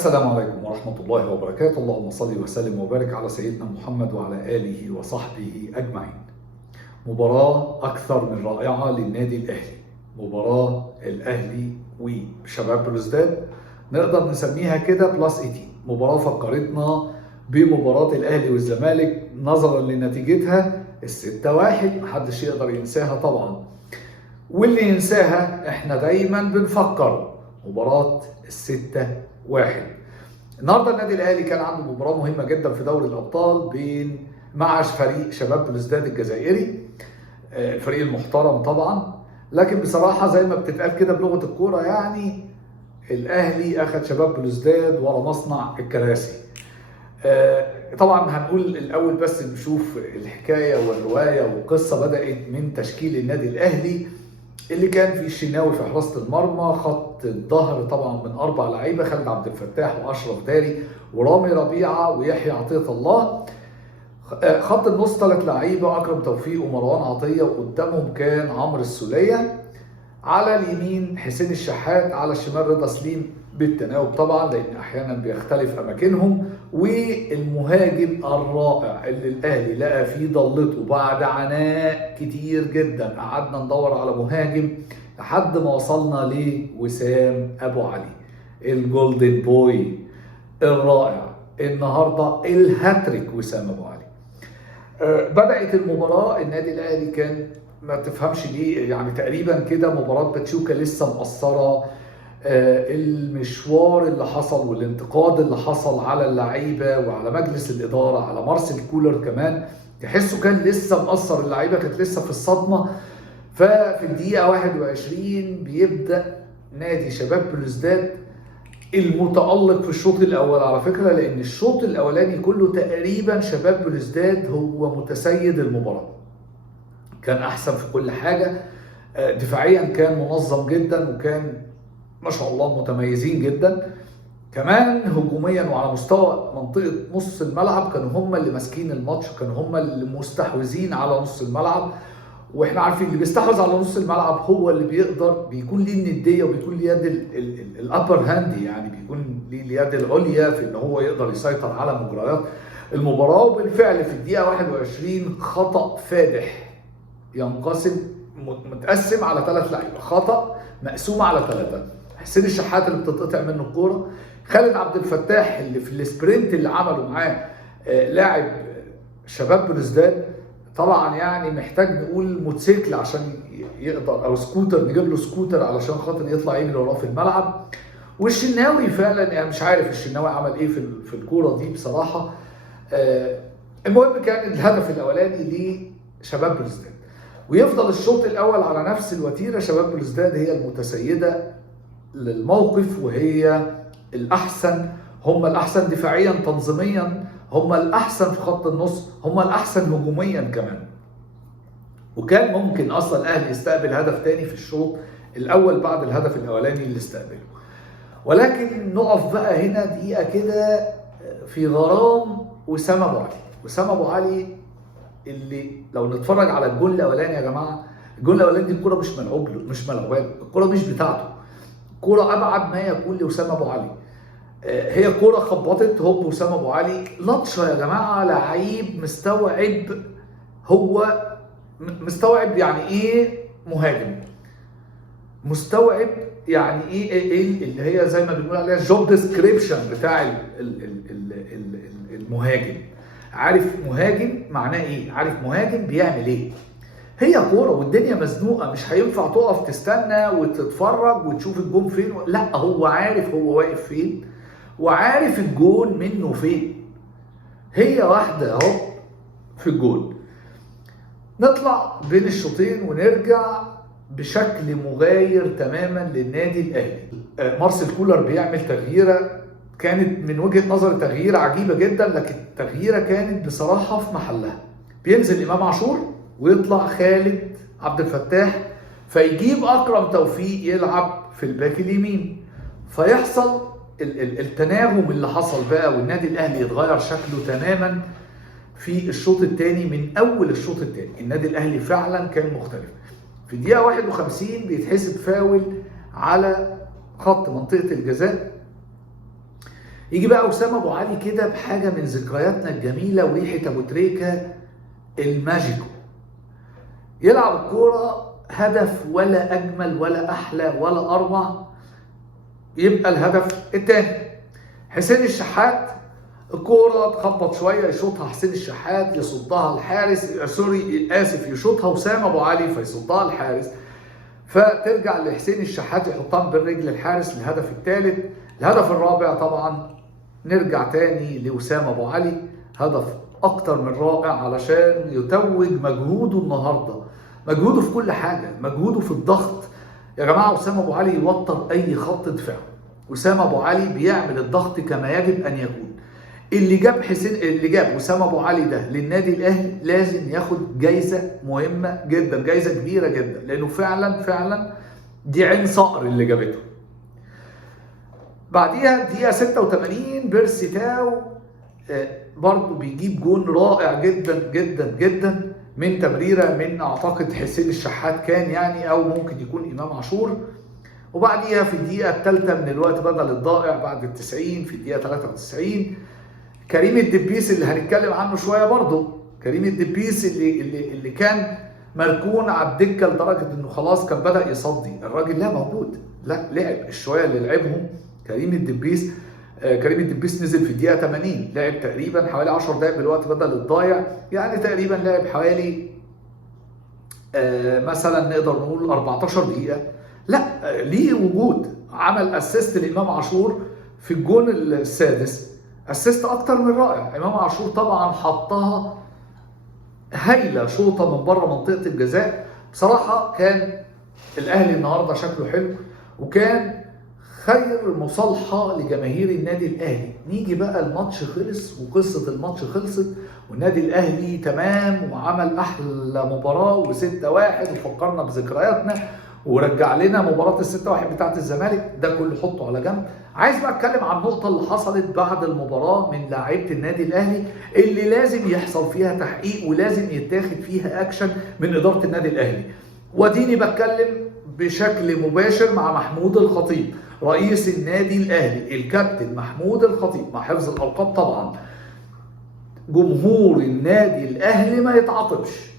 السلام عليكم ورحمة الله وبركاته. اللهم صل وسلم وبارك على سيدنا محمد وعلى آله وصحبه أجمعين. مباراة أكثر من رائعة للنادي الأهلي، مباراة الأهلي وشباب بلوزداد، نقدر نسميها كده بلس 18. مباراة فكرتنا بمباراة الأهلي والزمالك نظرا لنتيجتها 6-1، محدش يقدر ينساها طبعا، واللي ينساها احنا دايما بنفكر مباراة 6-1. النهارده النادي الاهلي كان عنده مباراه مهمه جدا في دوري الابطال مع فريق شباب بلوزداد الجزائري، الفريق المحترم طبعا، لكن بصراحه زي ما بتتقال كده بلغه الكوره، يعني الاهلي اخذ شباب بلوزداد ورا مصنع الكراسي. طبعا هنقول الاول بس نشوف الحكايه والروايه والقصه. بدات من تشكيل النادي الاهلي اللي كان فيه الشناوي في حراسه المرمى، خط الظهر طبعا من 4 لعيبه: خالد عبد الفتاح واشرف داري ورامي ربيعه ويحيى عطيه الله. خط النص 3 لعيبه: اكرم توفيق ومروان عطيه، وقدامهم كان عمرو السوليه. على اليمين حسين الشحات، على الشمال رضا سليم بالتناوب طبعا لان احيانا بيختلف اماكنهم. والمهاجم الرائع اللي الاهلي لقى فيه ضلته بعد عناء كتير جدا، قعدنا ندور على مهاجم لحد ما وصلنا لوسام ابو علي، الجولدن بوي الرائع. النهارده الهاتريك وسام ابو علي. بدأت المباراة النادي الأهلي كان ما تفهمش ليه، يعني تقريبا كده مباراة باتشوكا لسه مقصرة. المشوار اللي حصل والانتقاد اللي حصل على اللعيبة وعلى مجلس الإدارة، على مارسيل كولر كمان، تحسه كان لسه مقصر، اللعيبة كانت لسه في الصدمة. ففي الدقيقة 21 بيبدأ نادي شباب بلوزداد المتألق في الشوط الأول على فكرة، لأن الشوط الأولاني كله تقريبا شباب بلوزداد هو متسيد المباراة، كان أحسن في كل حاجة. دفاعيا كان منظم جدا، وكان ما شاء الله متميزين جدا. كمان هجوميا وعلى مستوى منطقة نص الملعب كانوا هم اللي ماسكين الماتش، كانوا هم اللي مستحوذين على نص الملعب. واحنا عارفين اللي بيستحوذ على نص الملعب هو اللي بيكون ليه النديه وبيكون ليه يد الابر هاند، يعني بيكون ليه اليد العليا في ان هو يقدر يسيطر على مجريات المباراه. وبالفعل في الدقيقه 21 خطا فادح متقسم على 3 لعيبه، خطا مقسوم على 3: حسين الشحات اللي بتتقطع منه الكوره، خالد عبد الفتاح اللي في السبرنت اللي عمله معاه لاعب شباب بلوزداد، طبعا يعني محتاج نقول موتوسيكل عشان يقدر، او سكوتر، نجيب له سكوتر علشان خاطر يطلع يجري وراه في الملعب. والشناوي فعلا يعني مش عارف الشناوي عمل ايه في الكوره دي بصراحه. المهم كان الهدف الاولاني لشباب بلوزداد، ويفضل الشوط الاول على نفس الوتيره. شباب بلوزداد هي المتسيده للموقف، وهي الاحسن، هم الاحسن دفاعيا تنظيميا، هم الاحسن في خط النص، هم الاحسن هجوميا كمان. وكان ممكن اصلا الاهلي يستقبل هدف تاني في الشوط الاول بعد الهدف الاولاني اللي استقبله. ولكن نقف بقى هنا دقيقه كده في غرام وسام ابو علي. وسام ابو علي اللي لو نتفرج على الجول الاولاني يا جماعه، الجول الاولاني دي الكوره مش ملعوبه له، الكوره مش بتاعته، كوره ابعد ما يكون لوسام ابو علي. هي كوره خبطت هوب وسام ابو علي، لطشه يا جماعه، لعيب مستوعب، هو مستوعب يعني ايه مهاجم، مستوعب يعني ايه اللي هي زي ما بنقول عليها الجوب ديسكريبشن بتاع المهاجم. عارف مهاجم معناه ايه، عارف مهاجم بيعمل ايه. هي كوره والدنيا مزنوقه، مش هينفع تقف تستنى وتتفرج وتشوف الجون فين، لا، هو عارف هو واقف فين وعارف الجون منه فين. هي واحده اهو في الجون. نطلع بين الشوطين ونرجع بشكل مغاير تماما للنادي الاهلي. مارسيل كولر بيعمل تغييره كانت من وجهه نظري تغييره عجيبه جدا، لكن التغييره كانت بصراحه في محلها. بينزل امام عاشور ويطلع خالد عبد الفتاح، فيجيب اكرم توفيق يلعب في الباك اليمين، فيحصل التناغم اللي حصل بقى، والنادي الاهلي يتغير شكله تماما في الشوط الثاني. من اول الشوط الثاني النادي الاهلي فعلا كان مختلف. في الدقيقه 51 بيتحسب فاول على خط منطقه الجزاء يجي بقى وسام ابو علي كده بحاجه من ذكرياتنا الجميله وريحه ابو تريكه الماجيكو، يلعب الكوره هدف ولا اجمل ولا احلى ولا اروع، يبقى الهدف الثاني. حسين الشحات الكوره تخبط شويه يشوطها حسين الشحات يصدها الحارس، سوري اسف، يشوطها وسام ابو علي فيصدها الحارس، فترجع لحسين الشحات يحطها بالرجل الحارس للهدف الثالث. الهدف الرابع طبعا نرجع تاني لوسام ابو علي، هدف اكتر من رائع علشان يتوج مجهوده النهارده، مجهوده في كل حاجه، مجهوده في الضغط. يا جماعه وسام ابو علي يوتر اي خط دفاع، وسام ابو علي بيعمل الضغط كما يجب ان يكون. اللي جاب وسام ابو علي ده للنادي الاهلي لازم ياخد جايزه مهمه جدا، جايزه كبيره جدا، لانه فعلا دي عين صقر اللي جابته. بعديها دقيقه 86 بيرسي تاو برضه بيجيب جون رائع جدا جدا جدا من تمريره من اعتقد حسين الشحات كان يعني، او ممكن يكون امام عاشور. وبعديها في الدقيقه الثالثه من الوقت بدل الضائع بعد ال90 في الدقيقه 93 كريم الدبيس اللي هنتكلم عنه شويه برضه، كريم الدبيس اللي كان مركون على الدكه لدرجه انه خلاص كان بدا يصدي، الراجل لا موجود، لا لعب الشويه اللي لعبهم كريم الدبيس. كريم الدبيس نزل في الدقيقه 80، لعب تقريبا حوالي 10 دقائق بالوقت بدل الضايع، يعني تقريبا لعب حوالي مثلا نقدر نقول 14 دقيقه. لا ليه وجود، عمل اسيست لامام عاشور في الجون السادس، اسيست اكتر من رائع. امام عاشور طبعا حطها هايله، شوطه من بره منطقه الجزاء. بصراحه كان الاهلي النهارده شكله حلو، وكان خير مصالحه لجماهير النادي الاهلي. نيجي بقى الماتش خلص وقصه الماتش خلصت والنادي الاهلي تمام وعمل احلى مباراه و6-1 وفكرنا بذكرياتنا ورجع لنا مباراه ال6-1 بتاعه الزمالك. ده كله حطه على جنب. عايز بقى اتكلم عن النقطه اللي حصلت بعد المباراه من لاعيبه النادي الاهلي اللي لازم يحصل فيها تحقيق ولازم يتاخد فيها اكشن من اداره النادي الاهلي. وديني بتكلم بشكل مباشر مع محمود الخطيب رئيس النادي الاهلي، الكابتن محمود الخطيب مع حفظ الالقاب طبعا. جمهور النادي الاهلي ما يتعاقبش،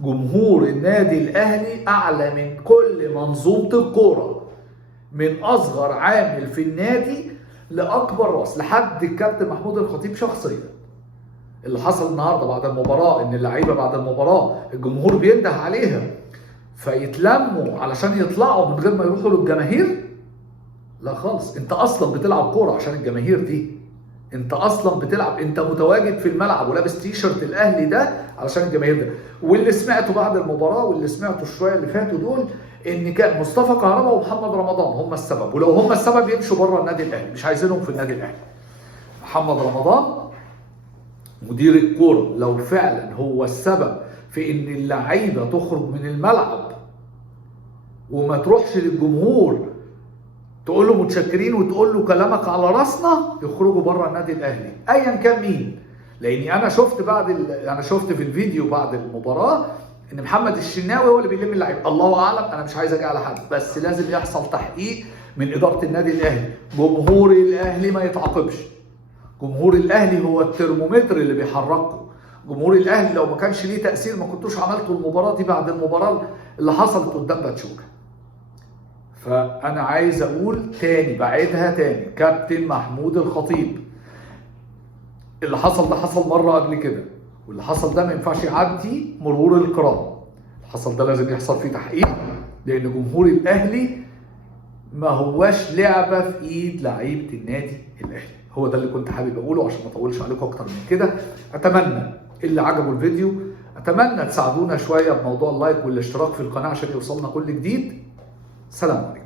جمهور النادي الاهلي اعلى من كل منظومه الكوره، من اصغر عامل في النادي لاكبر راس لحد الكابتن محمود الخطيب شخصيا. اللي حصل النهارده بعد المباراه ان اللعيبه بعد المباراه الجمهور بينده عليها فيتلموا علشان يطلعوا من غير ما يروحوا للجماهير، لا خالص. انت اصلا بتلعب كوره عشان الجماهير دي، انت اصلا بتلعب، انت متواجد في الملعب ولابس تيشرت الاهلي ده علشان الجماهير ده. واللي سمعته بعد المباراه واللي سمعته الشويه اللي فاتوا دول ان كان مصطفى كهربا ومحمد رمضان هم السبب، ولو هم السبب يمشوا بره النادي الاهلي، مش عايزينهم في النادي الاهلي. محمد رمضان مدير الكوره لو فعلا هو السبب في ان اللعيبه تخرج من الملعب وما تروحش للجمهور تقول له متشكرين وتقول له كلامك على راسنا، يخرجوا بره النادي الاهلي ايا كان مين. لاني انا شفت في الفيديو بعد المباراه ان محمد الشناوي هو اللي بيلم اللعيبه، الله اعلم، انا مش عايز اجي على حد، بس لازم يحصل تحقيق من اداره النادي الاهلي. جمهور الاهلي ما يتعاقبش، جمهور الاهلي هو الترمومتر اللي بيحركه. جمهور الاهلي لو ما كانش ليه تاثير ما كنتوش عملتوا المباراه دي بعد المباراه اللي حصلت قدام باتشوكا. فانا عايز اقول تاني، بعيدها تاني، كابتن محمود الخطيب، اللي حصل ده حصل مره قبل كده، واللي حصل ده ما ينفعش يعدي مرور الكرام. اللي حصل ده لازم يحصل فيه تحقيق، لان جمهور الاهلي ما هواش لعبه في ايد لعيبه النادي الاهلي. هو ده اللي كنت حابب اقوله عشان ما اطولش عليكم اكتر من كده. اتمنى اللي عجبوا الفيديو، اتمنى تساعدونا شويه بموضوع اللايك والاشتراك في القناه عشان يوصلنا كل جديد. سلام عليكم.